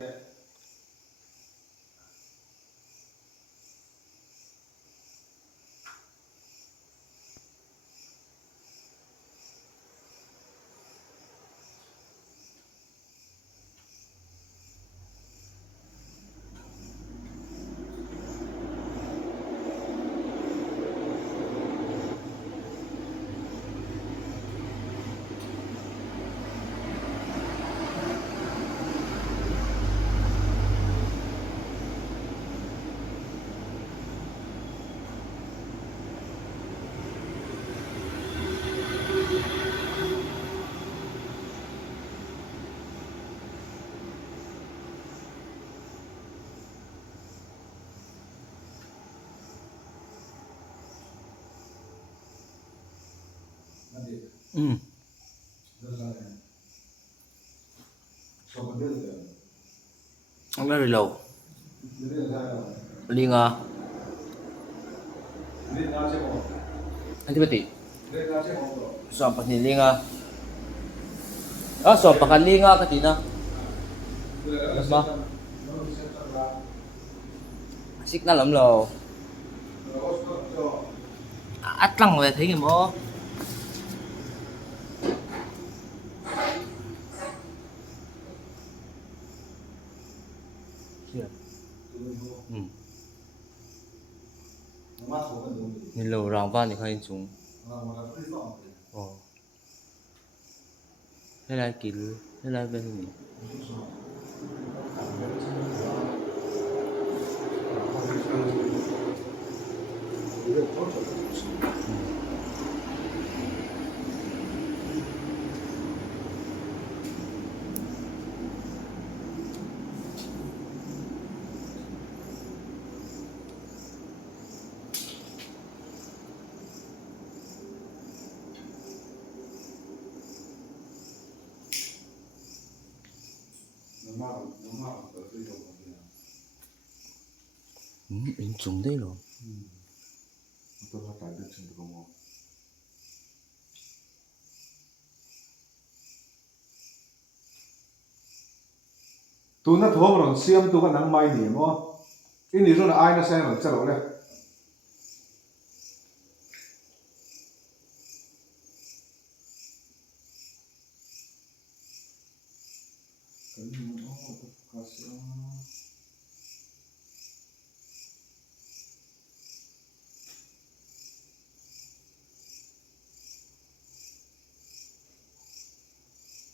Ừ. Very low. Linga. Antibati. So apa ni linga? Ah, so apa linga katina? Lama. Signal lắm lồ. Ắt lăng về thấy cái mỏ. Ừ. Nhìn lầu ràng van thì khai chúng. Ồ. Hay là kiểu, hay là bên gì? Đến chúng đấy rồi. Tu na thom ron siam tu ka nang mai ni mo ini ron ai na sai ron chalo le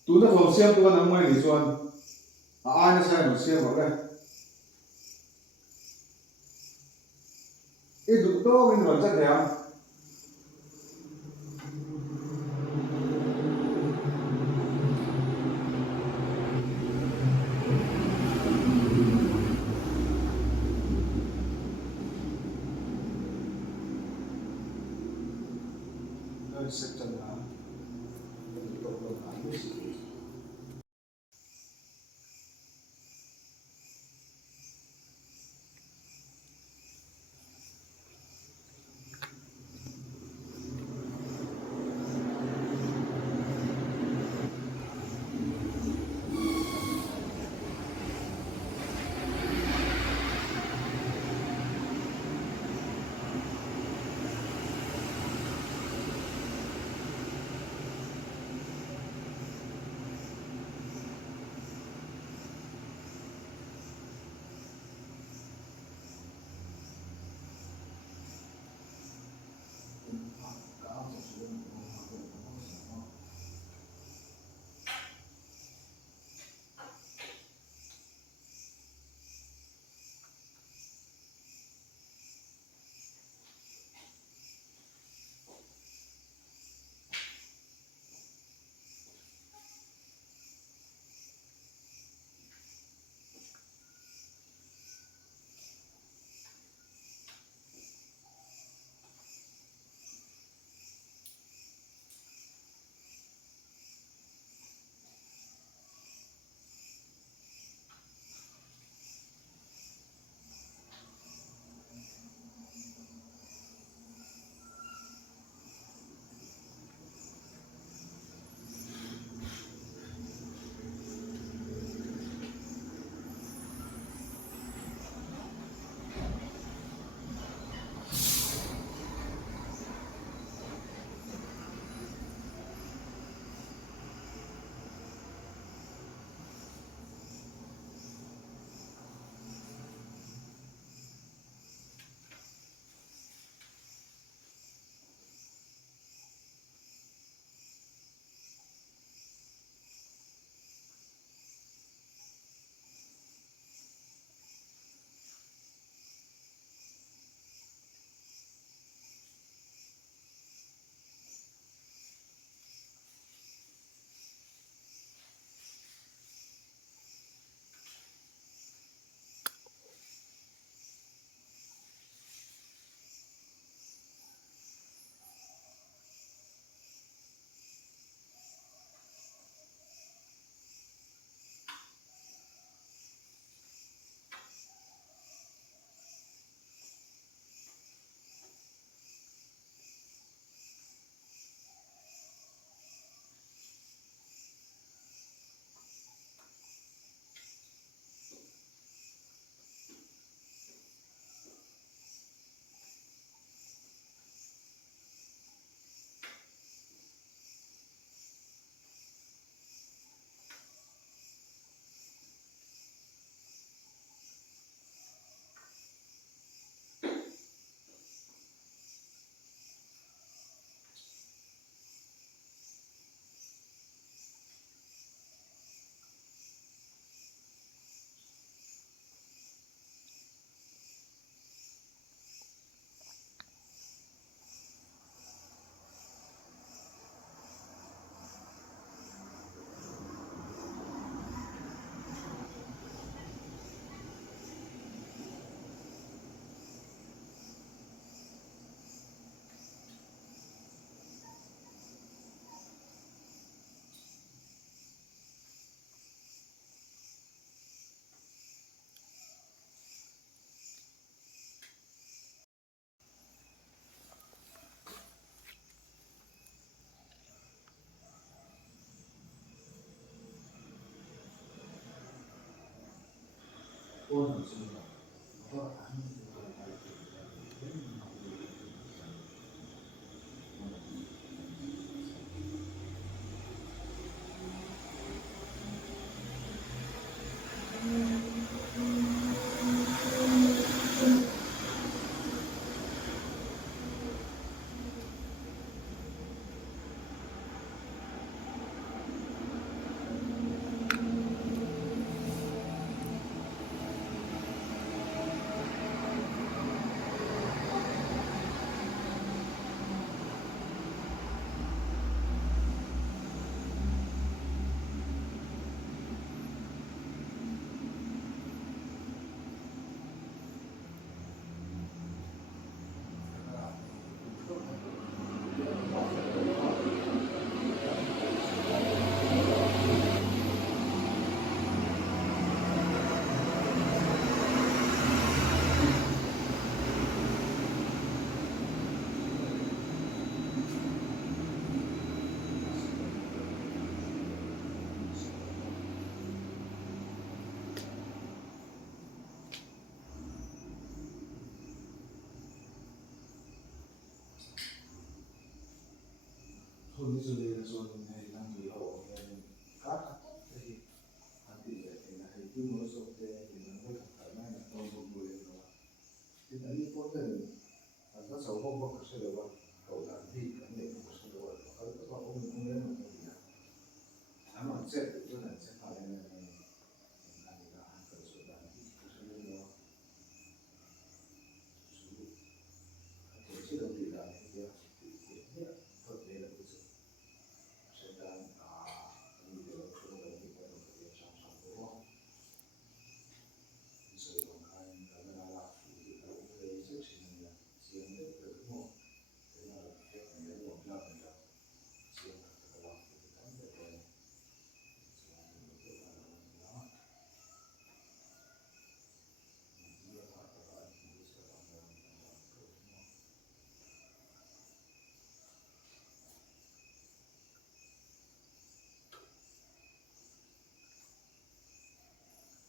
tu na thom siam tu ka nang mai ni chuan ai na sai ron siam le e du to in ron chat ya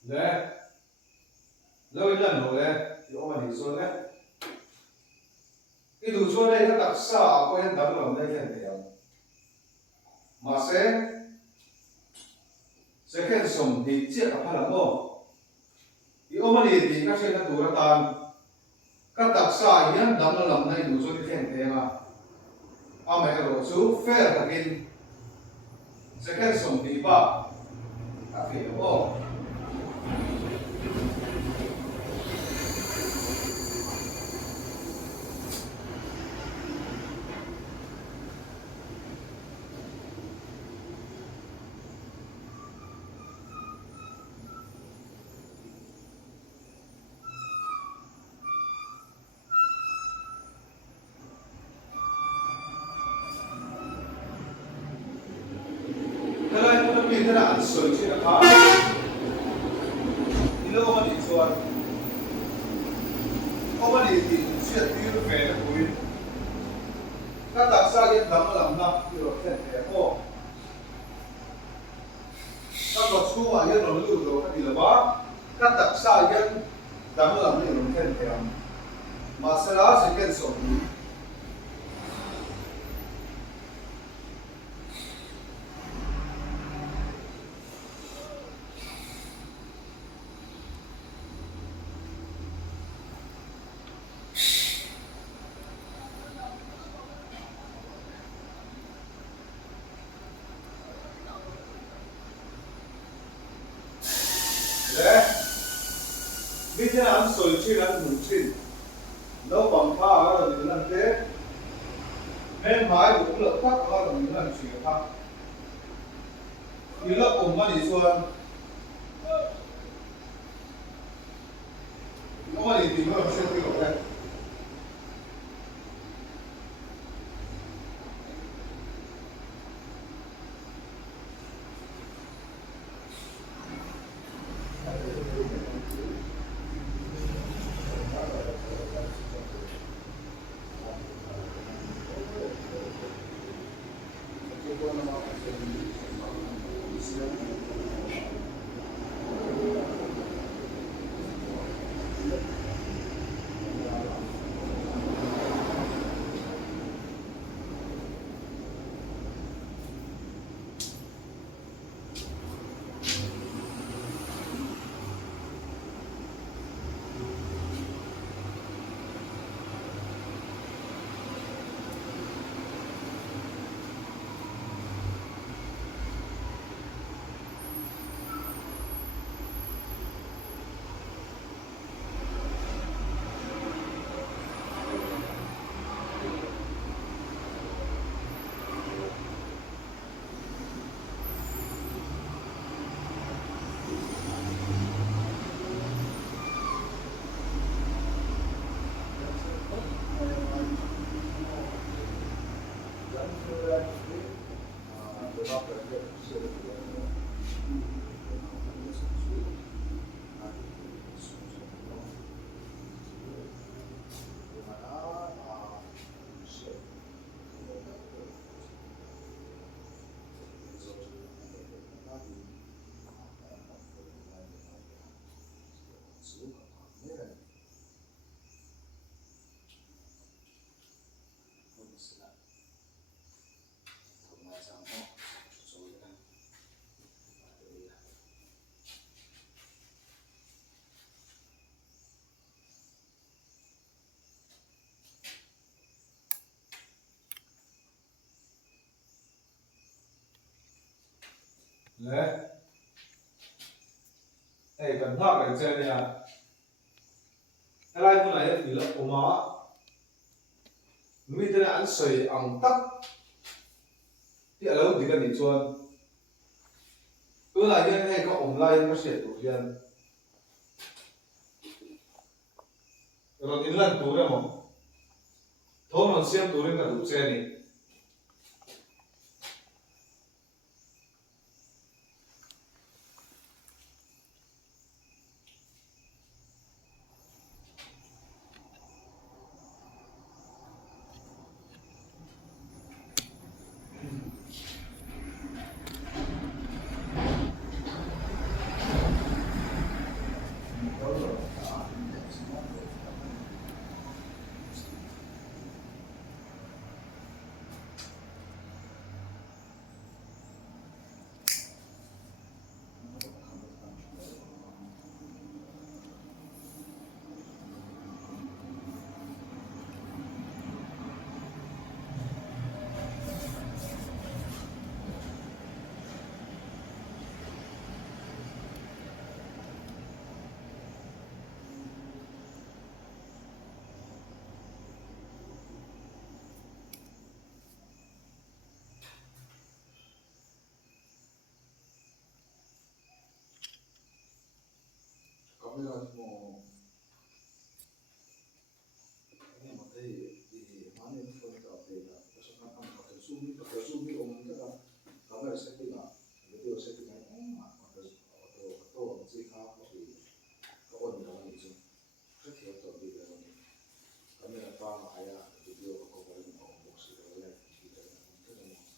Nè, lâu ít lần rồi nè, thì ông mà đi xuống nè. Cái đủ xuống đây nó đặc xa có hiện tấm lòng đây khen theo. Mà sẽ khen sống thì chiếc ở phát lắm không? Thì ông mà đi thì các chuyện nó tù ra tàn. Các đặc xa hiện tấm lòng đây đủ xuống thì khen theo mà. Ông mẹ rồi chú phê làkin sẽ khen sống thì ba. Các vị đúng không? Thế đây, nó nhìn thế nào sợi chuyện là khác. Thì lúc ông đi xuống, ông đi thì chuyện như về là cuối. Các đặc xa hiện tấm làm năm thì rồi khen theo không? Các luật school mà hiện rồi lưu rồi các gì là bác. Các đặc xa hiện tấm làm này rồi khen theo. Mà sẽ đó sẽ khen sống. Đấy, biết thế nào ăn sôi chi ăn mùng chín, nấu bằng pha là những lần thế, men mái cũng lợi khác là những lần chuyển khác. Như lớp cùng mà đi xuân, nó mà đi tìm nó sẽ đi ở đây. le ai kan ngak le chen ya alai mun lai ti la oma mi te an soi ang tak ti alo di kan ni chuan tu la hian hei ka om lai ka se tu hian ron in lan tu re mo thon on siam tu rin ka du che ni kamera mo ini mate di mana ini phone ka update la so kan am ka zoom ni om ka kamera setting la video setting la auto ji ka ko ka on ka ni ji ka ti to di la ni kamera pa ma aya video ko ko ni ko box la la ki ta ka mo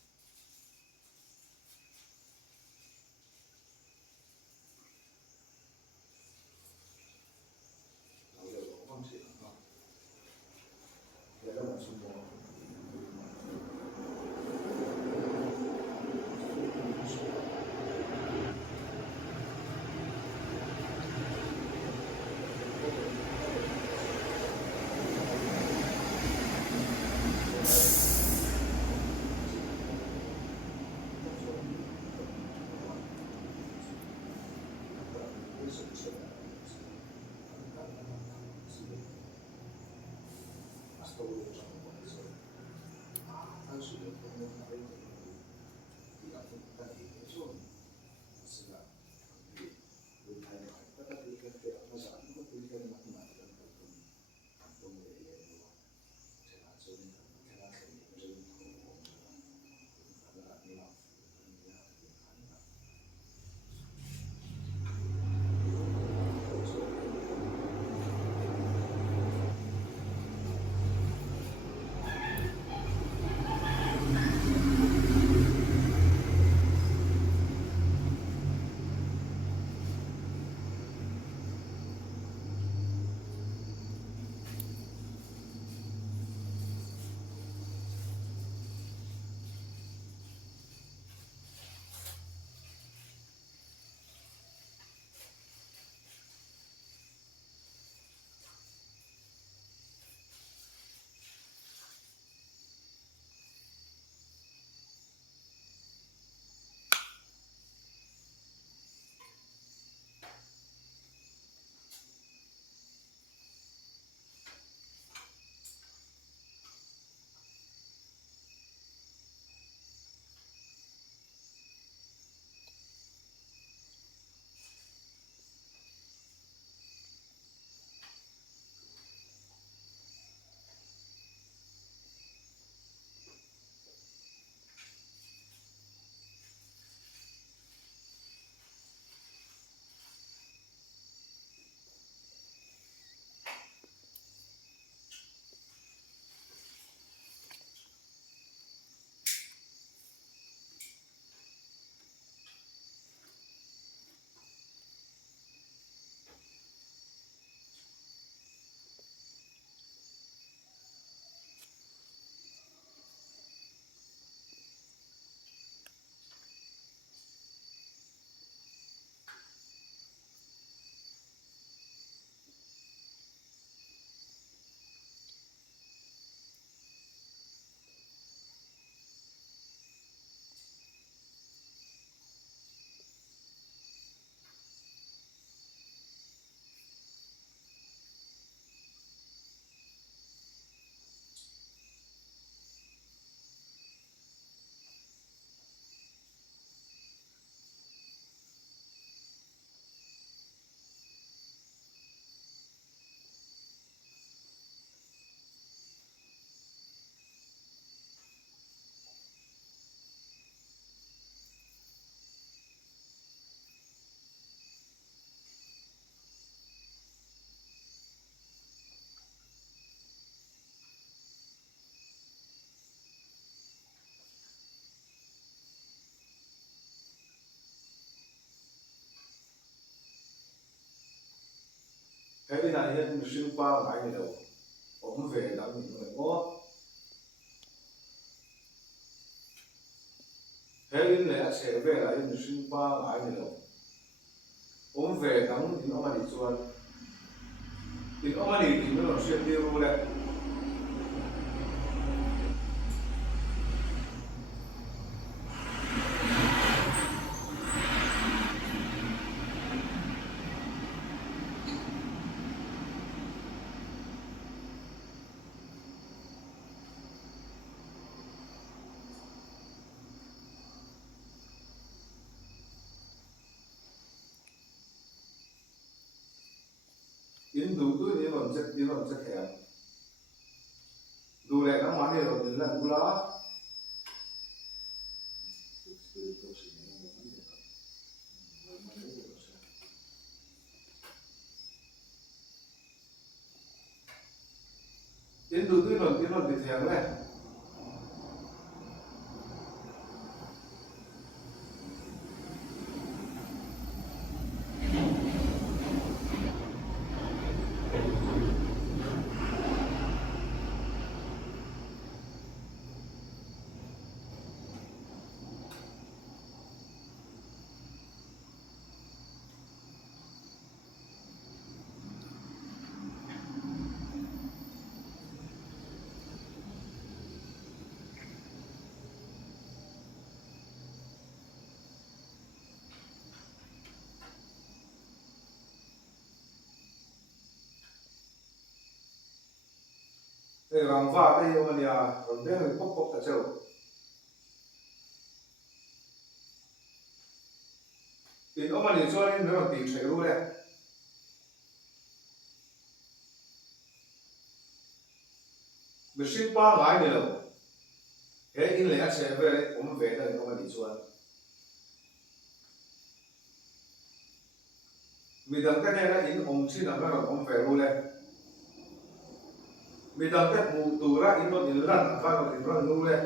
cái này hiện sinh pa ngài này đâu ông về làm những người ngó cái này sẽ về lại hiện sinh pa ngài này đâu ông về làm những ông anh đi chuan thì ông anh đi nó sẽ đi luôn đấy in đủ tuổi đi làm chất hẹp đủ lại nó mà đi rồi thì là đủ lá in đủ tuổi đi làm thì hẹp này cái răng vả đây ông anh à rồi bên người bốc ta chơi thì ông anh đi cho nên nó tìm thấy luôn đấy mình sinh pa ngài này đâu cái in lại sẽ về ông về đây ông anh đi cho mình đừng cái này là in ông xin làm nó ông về luôn đấy mình đừng cái mù tù ra in nó in lần và nó in lần luôn đấy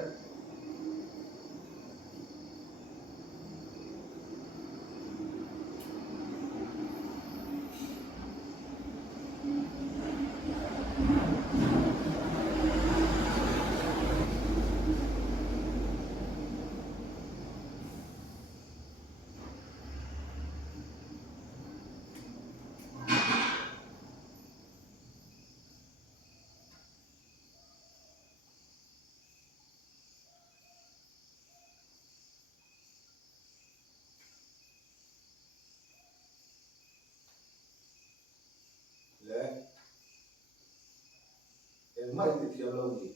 đấy em mai thì thiam lâu gì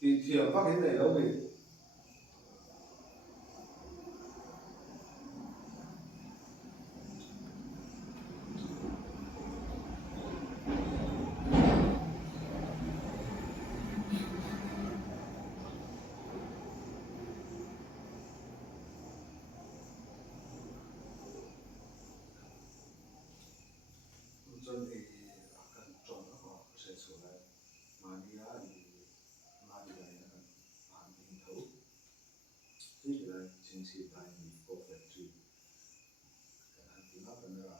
thì thiam phát cái này lâu gì cho thì cần trồng nó có sẽ sửa lại mà đi ra thì mà đi lại là hoàn thành thấu thế là chính trị tại vì có phải chỉ cái tiếng nói là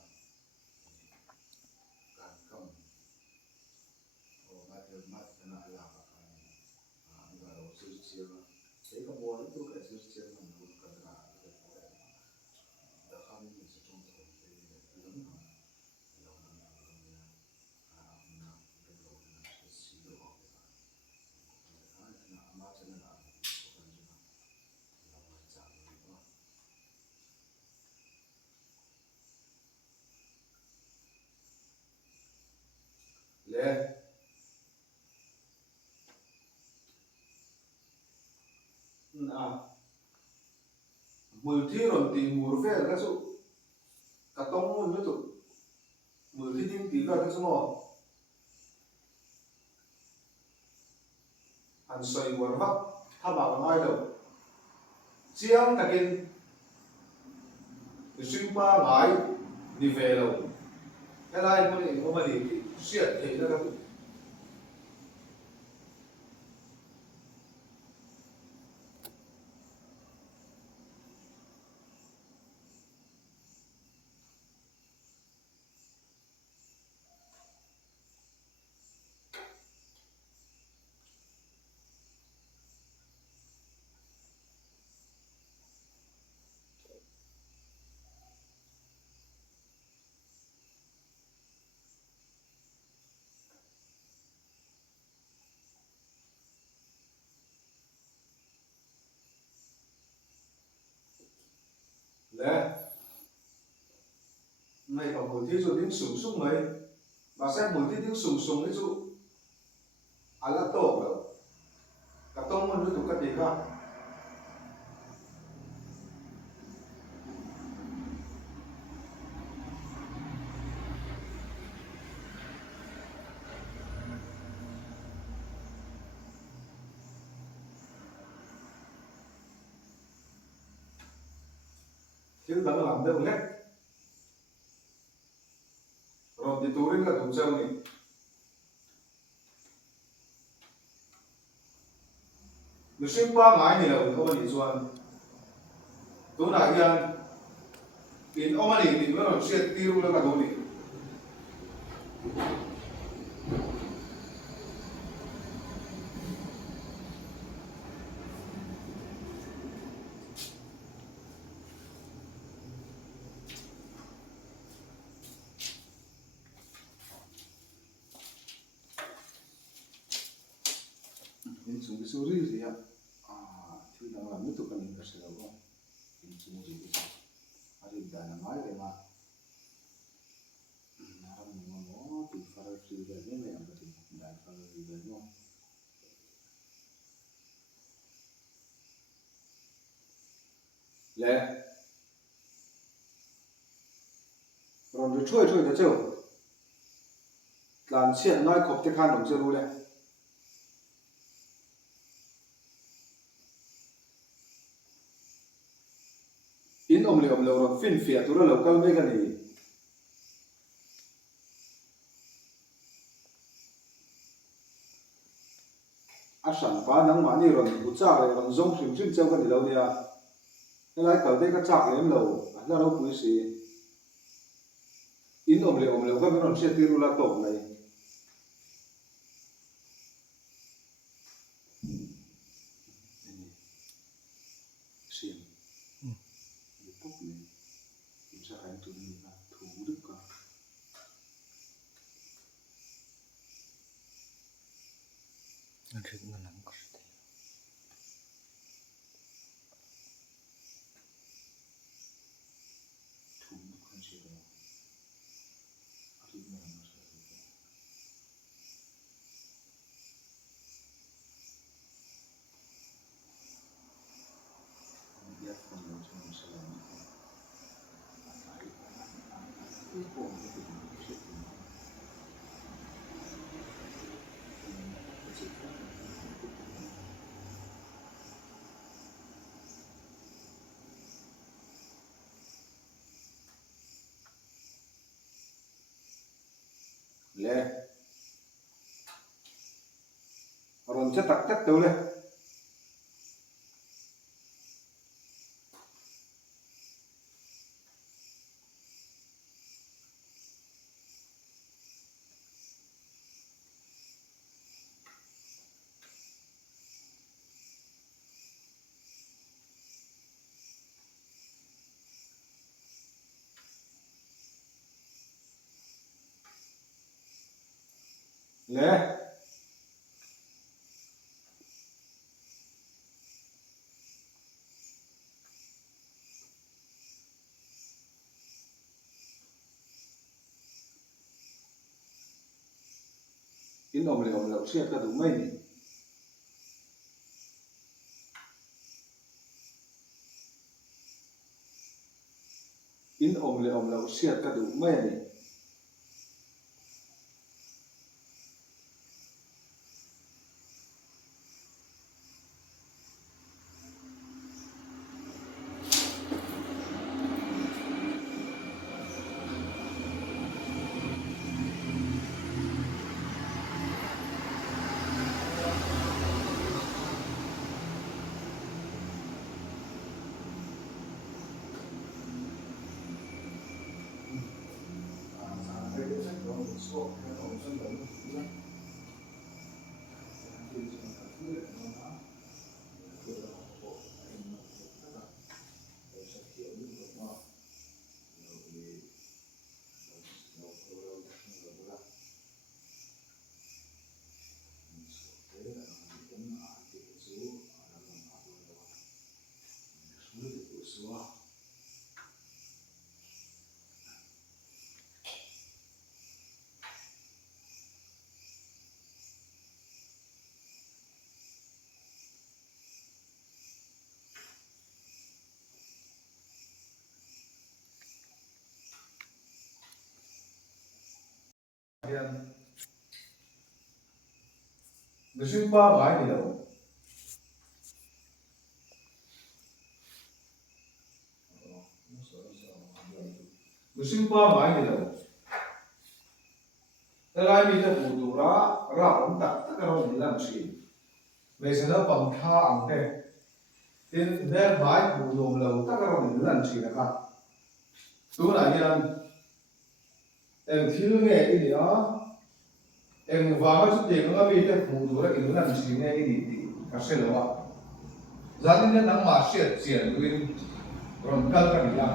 การกำโอ้มาเดิมมาขนาดลาวกันเราซื้อเชียร์เด็กก็บอกว่าตัวแกซื้อเชียร์มันรู้กันนะแต่คำนี้จะจงตัวเป็นเรื่องของเรานั่นเองนะนะเป็นเราเนี่ยจะซื้อออกไปนะมาจะนั่นอะไรก็กันนะเราไม่จำเลยว่าเล่มือที่รนตีมือเฟ้ก็สุกระต้องมันไม่ถูกมือที่ดิ้งตีก็ทั้งสมองอันใส่หัววักถ้าบอกง่ายเดียวเจียงตะกินซึ่งป้าง่ายดีเวลแค่ไรพวกนี้ก็มาดีเสียดเองนะครับ lẽ này có một tí rồi tiếng sùng sùng ấy và sẽ một tí tiếng sùng sùng ấy chú à là tổ rồi cả tông môn tụ cái gì cả chứ đó làm đâu hết rồi thì tôi cái tụ châu này mình xuyên qua mãi này là ông anh đi xuân tôi nói rằng in ông anh đi nó làm xuyên tiêu nó cả tôi này in chúng cái số gì ạ à thì đang làm tụ cái này cái gì đó in chúng gì cái hari dan nói về mà naram nó thì phải suy về cái này mà thì đại phải về nó lẽ rồi rồi chui chui thế chứ làm chuyện nói cọp cái khăn đồng chưa luôn đấy in om le rồi fin phía tôi là câu mấy cái này à sản phá nắng mà đi rồi bút cha rồi giống phim phim châu cái gì đâu đi à cái lại cầu đây cái chạc lên lầu ra đâu quý sĩ in om le cái bên nó sẽ tiêu là tổ này xiên đi tóc này in ra cái tụi mình là thủ đức cả nó rất là nặng có thể thủ đức không chỉ là thì mình sẽ biết phần lớn trong mình sẽ làm cuối cùng thì mình sẽ lẽ rồi sẽ tắt tắt đâu lên lẽ in om le sẽ cái đủ mấy này in om le sẽ cái đủ mấy này hian mihring pa ngai ni lo mihring pa ngai ni lo lai mi te pu tu ra om tak tak ro ni lan chi me se na pam tha ang te tin ne mai pu dom lo tak ro ni lan chi na ka tu na hian em thil nge i ni a em wanga chu te nga mi te pu tu ra in lan chi nge i ni ti ka se lo wa zanin ne nang ma siat chian duin ron kal ka ni la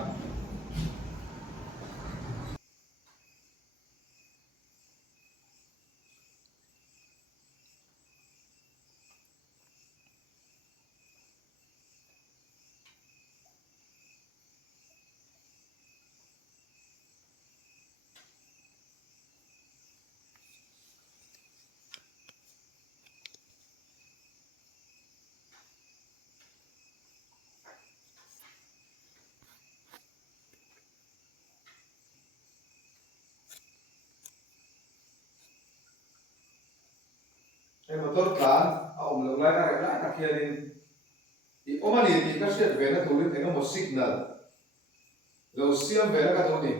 em motor plan a om lo lai ka khianin I omani ti ka shet ve na thurin enga mo signal lo siam ve ka thoni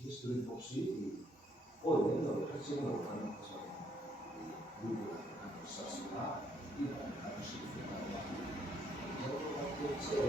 History boxi oh ini kalau kecil kalau kan dulu kan sasila ini harus diketahui kalau kecil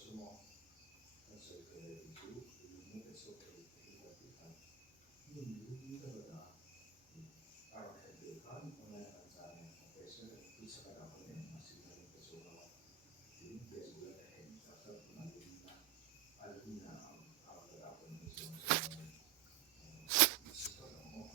semua hasil kerja itu ini esok kita ini kita pada arah kedepan menggunakan cara profesional itu sekarang ini masih dalam persoalan ini biasanya ini asal pengajian alumni apa ini semua sekarang mau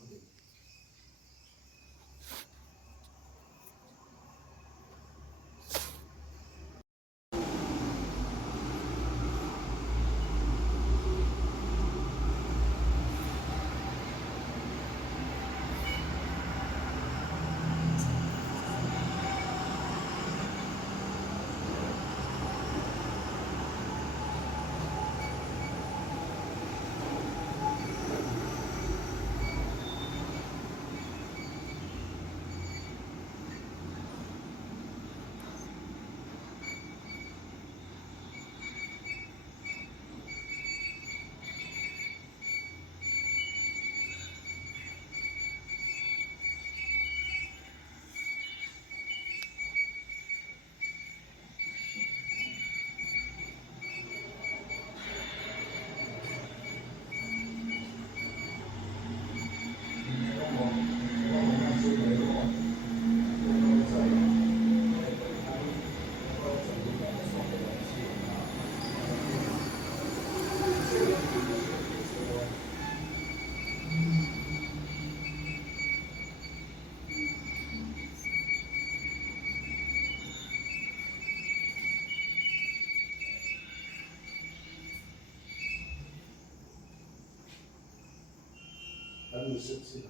รู้สึกสิ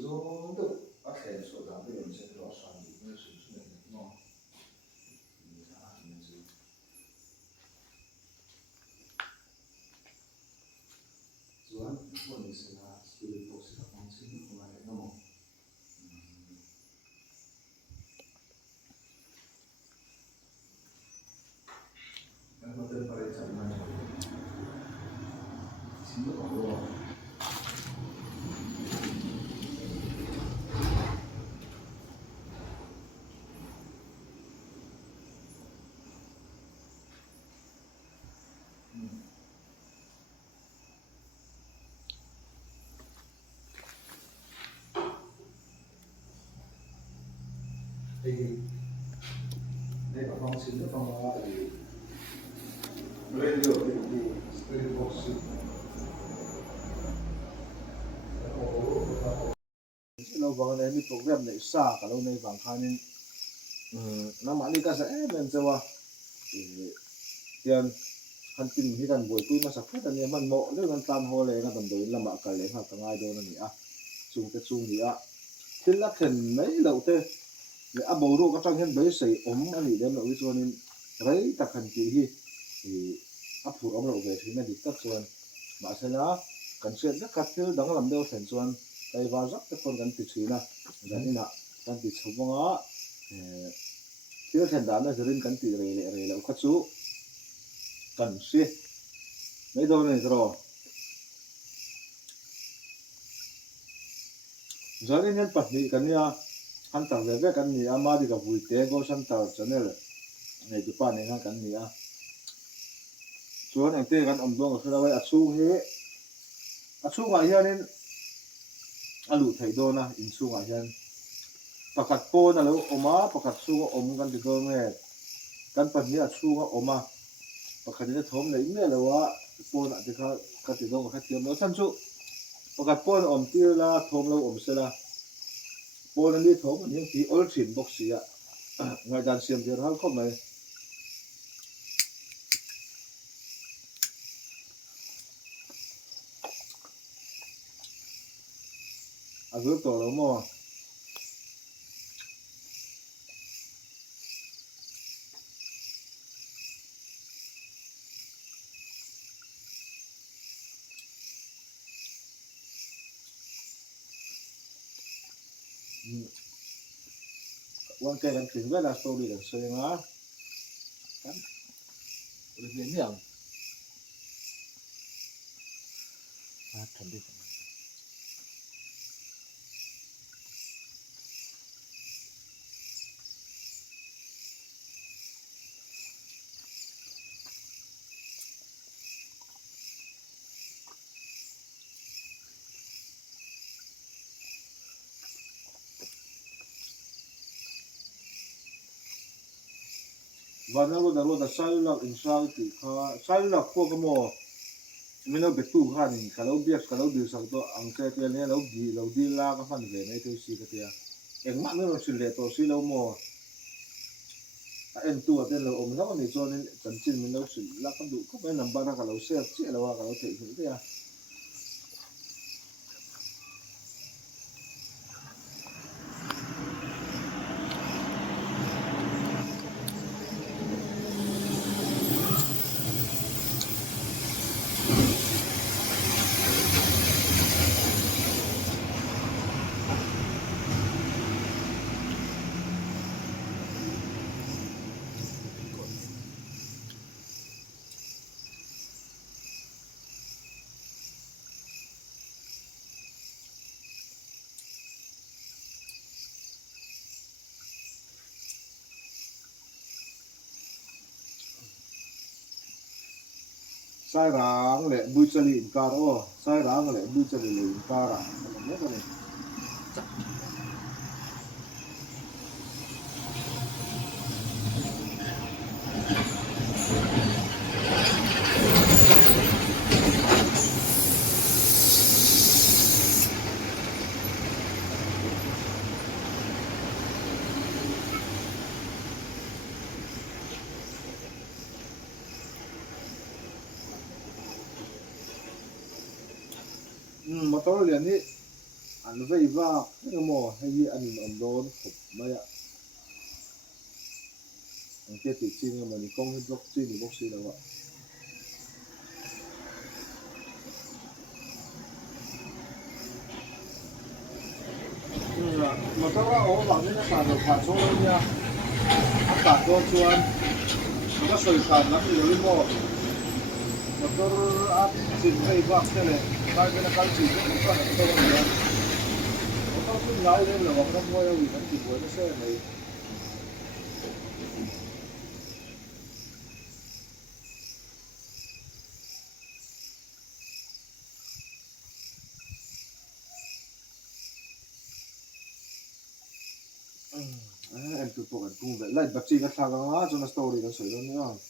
우선도 앞에서 담배 연습으로 하는 이걸 수준에 뭐 이상하면서 주한 이번에서나 스피드 복스가 방식이 그만해 너무 멤버들 발에 장난이 진짜 어려워. thì đây là phong sinh phong hoa thì lên được thì lên phong sinh lâu vàng này mi program này xa cả lâu nay vàng khai nên năm anh đi cả sẽ nên cho wa tiền han tin hi kan boi pui ma sak phat ani man mo le kan tan ho le na dam doi lama ka le ha ka ngai do na ni a chung te chung ni a tin la khen mai lo te le a bo ro ka tang hen bai sei om ani dem lo chuanin rei ta khan ti hi a phur om lo ve thi na dik tak chuan ma se na kan chen na khat thil dang lam deuh thlen chuan kai wa zak te kon kan ti thina janina kan ti chhawanga thil thlen dan na zerin kan ti re lo kha chu kan si mấy đôi này rồi giờ nên nhân vật thì cái này hắn tặng về cái này mà đi gặp vui té có sẵn tàu cho nên là này tụi bạn này hắn cái này chúa này tê cái ông đông ở phía đây atu ngay here nên alu thấy đôi na in su ngay here pakat po na lo oma pakat su om kan ti đôi nghe kan pat ni atu ga oma pakat ni thom nei me lo wa pon ati kha ka ti dong kha thiam lo san chu pakat pon om ti la thom lo om se la pon ni thom ni ti ol thin box ya ngày đàn xiêm thì nó không này cứ tổ lắm mà quan kềกันถึงเวลาสตอรี่เลยสวยงามกันเรื่องนี้อย่างมาทำดีกว่าวันนั้นเราได้ใช้หลักอินสตาติค่ะใช้หลักพวกก็มั่วไม่เราเบ็ดตู้ข้านี่เขาเราเบียดเขาเราดูสักตัวอังเกตเนี่ยเราดีลากมันเลยในตัวสีกติยาเอ็งมันเราสิเลตัวสีเรามั่วเอ็นตัวเต็มเราอมแล้วมันในโซนนี้จันจินมันเราสิลากกันดูก็ไม่นำบ้านเราเสียเสียเราว่าเราเทถึงติยาใส่ร้างแหละบุจลินการโอ้ใส่ร้างแหละบุจลินการะอะไรเนี่ยกันมาตอนเรียนนี้อันไว้ว่าให้ก็มั่วให้ยี่อันนี้อันโดนผมไม่อะอันเกติจีนก็มันกล้องให้บล็อกจีนบล็อกซีแล้วอะมาตอนว่าโอ้บางทีนักการเราผ่านช่วงนี้อากาศร้อนชวนมันก็สวยขาดนักอยู่ที่มั่วมาตอนอาทิตย์สิบให้ว่าแค่เลยใครเป็นนักการจีนก็ต้องตัวนี้มาตอนขึ้นไลน์เลยเราบอกน้ำมวยเอาอีกนั่นจีบวยไม่ใช่ไหมem tụi tôi cũng vậy lại bác sĩ cái thằng đó cho nó story nó sửa nó nữa